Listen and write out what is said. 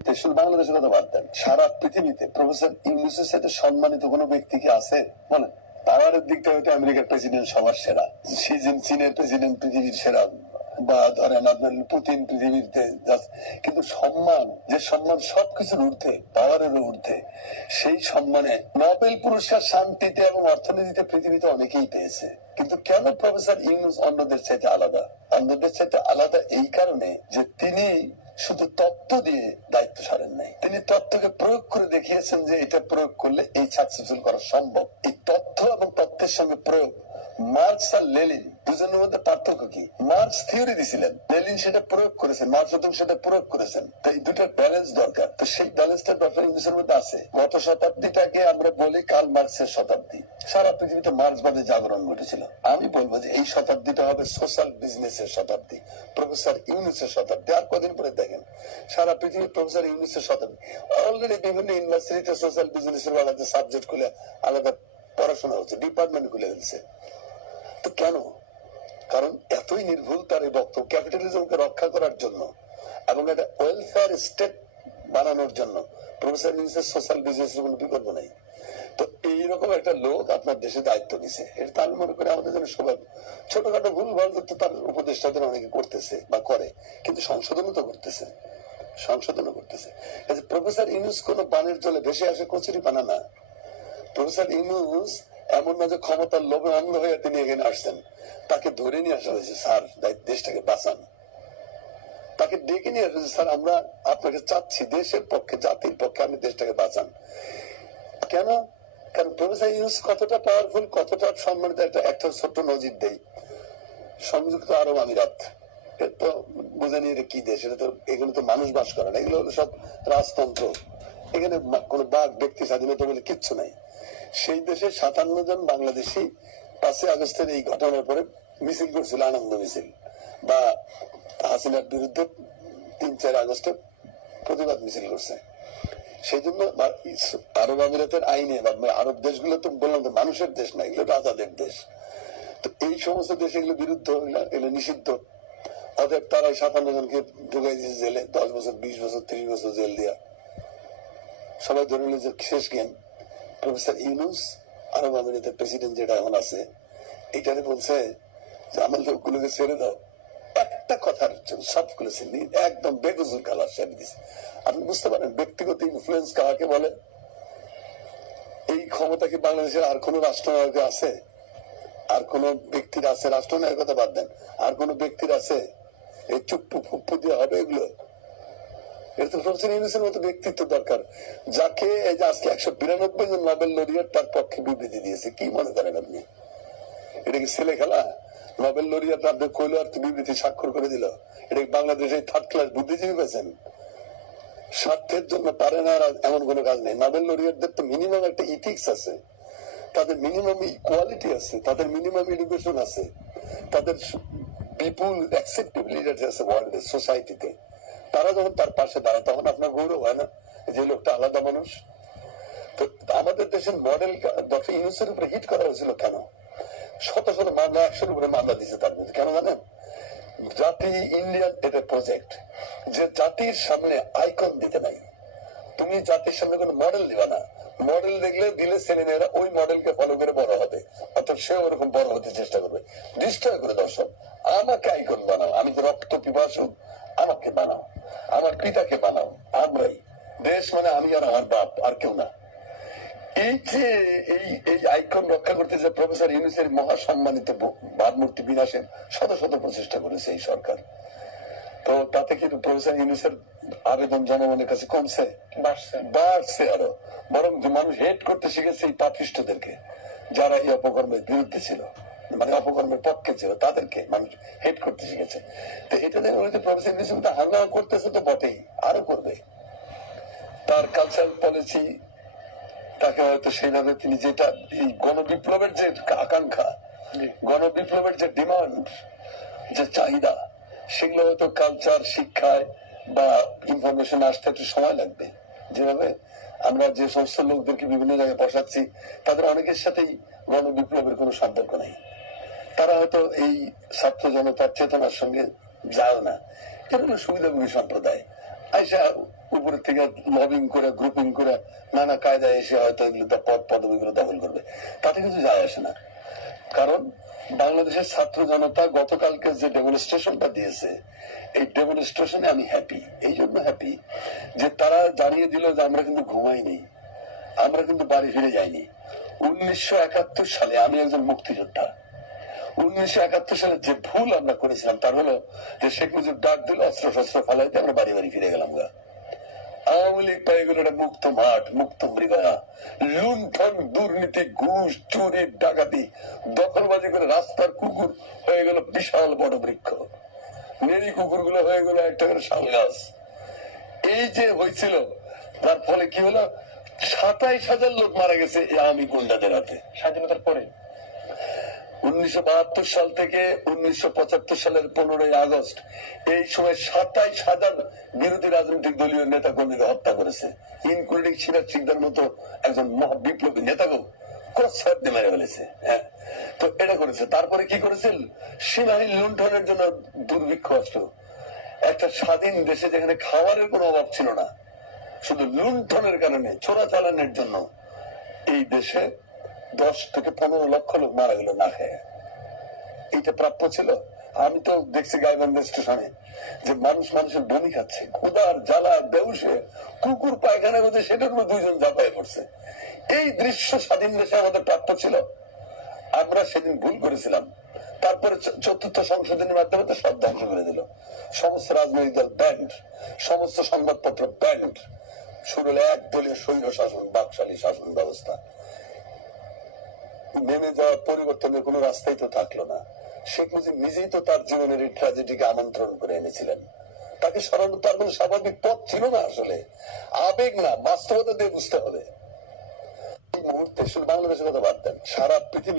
মুহূর্তে শুধু বাংলাদেশের কথা বাদ দেন, সারা পৃথিবীতে প্রফেসর ইউনূসের সাথে সম্মানিত কোনো ব্যক্তি কি আছে বলেন? পাওয়ারের দিক থেকে হয়তো আমেরিকার প্রেসিডেন্ট সবার সেরা, শি জিনপিংয়ের প্রেসিডেন্ট পৃথিবীর সেরা, বা ধরেন আপনার পুতিন পৃথিবীতে, কিন্তু সম্মান, যে সম্মান সবকিছুর ঊর্ধ্বে, পাওয়ারের ঊর্ধ্বে, সেই সম্মানে নোবেল পুরস্কার শান্তিতে এবং অর্থনীতিতে পৃথিবীতে অনেকেই পেয়েছে। কিন্তু কেন প্রফেসর ইউনূস অন্যদের চাইতে আলাদা? অন্যদের চাইতে আলাদা এই কারণে যে তিনি শুধু তত্ত্ব দিয়ে দায়িত্ব সারেন নাই, তিনি তত্ত্বকে প্রয়োগ করে দেখিয়েছেন যে এটা প্রয়োগ করলে এই সাকসেসফুল করা সম্ভব। এই তথ্য এবং তত্ত্বের সঙ্গে প্রয়োগ, মার্কস আর লেনিন দুজনের মধ্যে পার্থক্য কি? মার্কস থিওরি দিছিলেন, লেনিন সেটা প্রয়োগ করেছেন, মার্কস সেটা প্রয়োগ করেছেন। তো এই দুটার ব্যালেন্স দরকার। তো সেই ব্যালেন্সটা ডক্টর ইউনূসের মধ্যে আছে। গত শতাব্দীটাকে আমরা বলি কার্ল মার্কসের শতাব্দী। সারা পৃথিবীতে মার্কসবাদের জাগরণ ঘটেছিল। আমি বলবো যে এই শতাব্দীটা হবে সোশ্যাল বিজনেসের শতাব্দী, প্রফেসর ইউনূসের শতাব্দী। আর কদিন পরে দেখেন সারা পৃথিবী প্রফেসর ইউনূসের শতাব্দী। অলরেডি বিভিন্ন ইউনিভার্সিটিতে সোশ্যাল বিজনেসের আলাদা সাবজেক্ট খুলে আলাদা পড়াশোনা হচ্ছে, ডিপার্টমেন্ট খুলে ফেলছে। তো কেন? কারণ এতই নির্ভুল তার এই বক্তব্য, ক্যাপিটালিজমকে রক্ষা করার জন্য এবং একটা ওয়েলফেয়ার স্টেট বানানোর জন্য প্রফেসর ইউনূসের সোশ্যাল বিজনেসের কোনো বিকল্প নাই। তো এইরকম একটা লোক আপনার দেশে দায়িত্ব নিছে, এটা তো আমি মনে করি আমাদের জন্য সবাই ছোটখাটো ভুল ভাল তো তার উপদেষ্টাদের অনেকে করতেছে বা করে, কিন্তু সংশোধনও তো করতেছে, সংশোধনও করতেছে। প্রফেসর ইউনূস কোন বানের জলে ভেসে আসে কচুরি পানা না। প্রফেসর ইউনূস এমন না যে ক্ষমতার লোভে অন্ধ হয়ে তিনি এখানে আসছেন, তাকে ধরে নিয়ে আসা হয়েছে, স্যার দেশটাকে বাঁচান। তাকে ডেকে নিয়ে আসা হয়েছে, স্যার আমরা আপনাকে চাচ্ছি দেশের পক্ষে, জাতির পক্ষে, আপনি দেশটাকে বাঁচান। কেন? কারণ প্রফেসর ইউনূস কতটা পাওয়ারফুল, কতটা সম্মানিত। একটা ছোট্ট নজির দেই, সংযুক্ত আরব আমিরাত, এর তো বুঝে নিয়ে কি দেশ, এটা তো, এগুলো তো মানুষ বাস করে না, এগুলো হলো সব রাজতন্ত্র। এখানে কোনো বাক ব্যক্তি স্বাধীনতা বলে কিচ্ছু নাই। সেই দেশে 57 জন বাংলাদেশি 5 আগস্টের এই ঘটনার পরে মিছিল করছিল, আনন্দ মিছিল, বা হাসিনার বিরুদ্ধে 3-4 আগস্টে প্রতিবাদ মিছিল করছে। সেই জন্য আরব আমিরাতের আইনে বা আরব দেশগুলো তো বললাম তো মানুষের দেশ না, এগুলো রাজাদের দেশ। তো এই সমস্ত দেশ এগুলো বিরুদ্ধ, এগুলো নিষিদ্ধ। অতএব তারাই 57 জনকে ঢুকাই দিয়েছে জেলে, 10 বছর, 20 বছর, 30 বছর জেল দিয়া। সবাই ধরে নিল যে শেষ জ্ঞান। প্রফেসর ইউনূস আরব আমিরাতের প্রেসিডেন্ট যেটা এখন আছে, এটারে বলছে যে আমার লোকগুলোকে ছেড়ে দাও। একটা কথার জন্য সবগুলো ছেড়ে একদম বেগজুর কালার ছেড়ে দিচ্ছে। আপনি বুঝতে পারেন ব্যক্তিগত ইনফ্লুয়েন্স কাকে বলে? এই ক্ষমতা কি বাংলাদেশের আর কোন রাষ্ট্রনায়ক আছে? আর কোন ব্যক্তির আছে? রাষ্ট্রনায়কের কথা বাদ দেন, আর কোন ব্যক্তির আছে? এই চুপ্পু ফুপ্পু দিয়ে হবে এগুলো? এটা তো প্রফেসর ইউনূসের মতো ব্যক্তিত্ব দরকার, যাকে এই যে আজকে 192 জন নোবেল লরিয়েট তার পক্ষে বিবৃতি দিয়েছে। কি মনে করেন আপনি? এটা কি ছেলে খেলা? নোবেল লরিয়েট আপনি কইলো আর বিবৃতি স্বাক্ষর করে দিল? এটা বাংলাদেশে 3rd ক্লাস বুদ্ধিজীবী পেয়েছেন? স্বার্থের জন্য পারে না, এমন কোনো কাজ নেই। নোবেল লরিয়েটদের তো মিনিমাম একটা ইথিক্স আছে, তাদের মিনিমাম ইকুয়ালিটি আছে, তাদের মিনিমাম এডুকেশন আছে, তাদের বিপুল অ্যাকসেপ্টেবিলিটি আছে ওয়ার্ল্ডের সোসাইটিতে। তারা যখন তার পাশে দাঁড়ায় তখন আপনার গৌরব হয় না যে লোকটা আলাদা মানুষ? তো আমাদের দেশের মডেল ডক্টর ইউনূসের উপরে হিট করা হয়েছিল কেন? শত শত মামলা, 100-র উপরে মামলা দিয়েছে তার মধ্যে। কেন জানেন? জাতি ইন্ডিয়ান এটা প্রজেক্ট, যে জাতির সামনে আইকন দিতে নাই। তুমি জাতির সামনে কোনো মডেল দিবা না, মডেল দেখলে দিলে ছেলেমেয়েরা ওই মডেলকে ফলো করে বড় হবে, অর্থাৎ সে ওরকম বড় হতে চেষ্টা করবে। ডিস্ট্রয় করে দর্শক, আমাকে আইকন বানাও, আমি তো রক্ত পিপাসু, আমাকে বানাও, আমার পিতাকে বানাও, আমরাই দেশ, মানে আমি আর আমার বাপ, আর কেউ না। এই যে এই আইকন রক্ষা করতে যে প্রফেসর ইউনূসের মহাসম্মানিত ভাবমূর্তি বিনাশের শত শত প্রচেষ্টা করেছে এই সরকার, তো তাতে কিন্তু প্রফেসর ইউনূসের আবেদন জনগণের কাছে কমছে? বাড়ছে আরো। বরং মানুষ হেট করতে শিখেছে এই পাপিষ্ঠদেরকে, যারা এই অপকর্মের বিরুদ্ধে ছিল, মানে অপকর্মের পক্ষে ছিল, তাদেরকে মানুষ হেট করতে শিখেছে। তো এটা দেখে প্রফেসর ইউনূস হাঙ্গামা করতেছে, তো বটেই, আরো করবে। তার কালচারাল পলিসি, তাকে হয়তো সেইভাবে তিনি যেটা এই গণবিপ্লবের যে আকাঙ্ক্ষা, গণবিপ্লবের যে ডিমান্ড, যে চাহিদা, সেগুলো হয়তো কালচার, শিক্ষায় বা ইনফরমেশন আসতে একটু সময় লাগবে। যেভাবে আমরা যে সমস্ত লোকদেরকে বিভিন্ন জায়গায় বসাচ্ছি, তাদের অনেকের সাথেই গণবিপ্লবের কোনো সম্পর্ক নেই। তারা হয়তো এই ছাত্র জনতার চেতনার সঙ্গে যায় না। এটা হলো সুবিধাভোগী সম্প্রদায়। আইসা উপরের থেকে লবিং করে গ্রুপিং করে নানা কায়দায় এসে হয়তো এগুলো পদ পদবিগুলো দখল করবে, তাতে কিছু যায় আসে না। কারণ বাংলাদেশের ছাত্র জনতা গতকালকে যে ডেমনস্ট্রেশনটা দিয়েছে, এই ডেমনস্ট্রেশনে আমি হ্যাপি। এই জন্য হ্যাপি যে তারা জানিয়ে দিল যে আমরা কিন্তু ঘুমাইনি, আমরা কিন্তু বাড়ি ফিরে যাইনি। 1971 সালে আমি একজন মুক্তিযোদ্ধা। 1971 সালে যে ভুল আমরা করেছিলাম তার হলো যে শেখ মুজিব ডাক দিল অস্ত্র শস্ত্র ফালাইতে আমরা বাড়ি বাড়ি ফিরে গেলাম গা। আওয়ামী লীগ পেয়ে গেল একটা মুক্ত মাঠ, মুক্ত মৃগয়া। লুণ্ঠন, দুর্নীতি, ঘুষ, চুরি, ডাকাতি, দখলবাজি করে রাস্তার কুকুর হয়ে গেল বিশাল বড় বৃক্ষ, নেড়ি কুকুর গুলো হয়ে গেল একটা করে শাল গাছ। এই যে হয়েছিল, তার ফলে কি হলো, 27,000 লোক মারা গেছে এই আওয়ামী গুন্ডাদের হাতে স্বাধীনতার পরে। 1972 সাল থেকে 1975 সালের 15ই আগস্ট এই সময় 27,000 বিরোধী রাজনৈতিক দলীয় নেতা কর্মীকে হত্যা করেছে, ইনক্লুডিং সিরাজ শিকদার মতো একজন মহা বিপ্লবী নেতাকেও ক্রসফায়ার দিয়ে মেরে ফেলেছে। হ্যাঁ, তো এটা করেছে। তারপরে কি করেছিল, সীমাহীন লুণ্ঠনের জন্য দুর্ভিক্ষ আসলো। একটা স্বাধীন দেশে যেখানে খাবারের কোনো অভাব ছিল না, শুধু লুণ্ঠনের কারণে, চোরাচালানের জন্য এই দেশে 10 থেকে 15 লক্ষ লোক মারা গেল না খেয়ে। এইটা প্রাপ্য ছিল? আমি তো দেখছি গাইবান্ধা স্টেশনে যে মানুষ মানুষের বমি খাচ্ছে, ক্ষুধার জ্বালায় বেউসে কুকুর পায়খানা করছে, সেটার উপর 2 জন ঝাঁপায় পড়ছে। এই দৃশ্য স্বাধীন দেশে আমাদের প্রাপ্য ছিল? আমরা সেদিন ভুল করেছিলাম। তারপরে 4th সংশোধনীর মাধ্যমে তো সব ধ্বংস করে দিল, সমস্ত রাজনৈতিক দল ব্যান্ড, সমস্ত সংবাদপত্র ব্যান্ড, শুরু হলো একদলীয় স্বৈর শাসন, বাকশালী শাসন ব্যবস্থা। নেমে যাওয়া পরিবর্তনের কোন রাস্তাই তো থাকলো না। শেখ মুজিব নিজেই তো তার জীবনের এই ট্র্যাজেডিকে আমন্ত্রণ করে এনেছিলেন। তাকে সরানো তার কোন স্বাভাবিক পথ ছিল না। আসলে আবেগ না, বাস্তবতা দিয়ে বুঝতে হবে। এই মুহূর্তে শুধু বাংলাদেশের কথা বাদ দেন, সারা পৃথিবী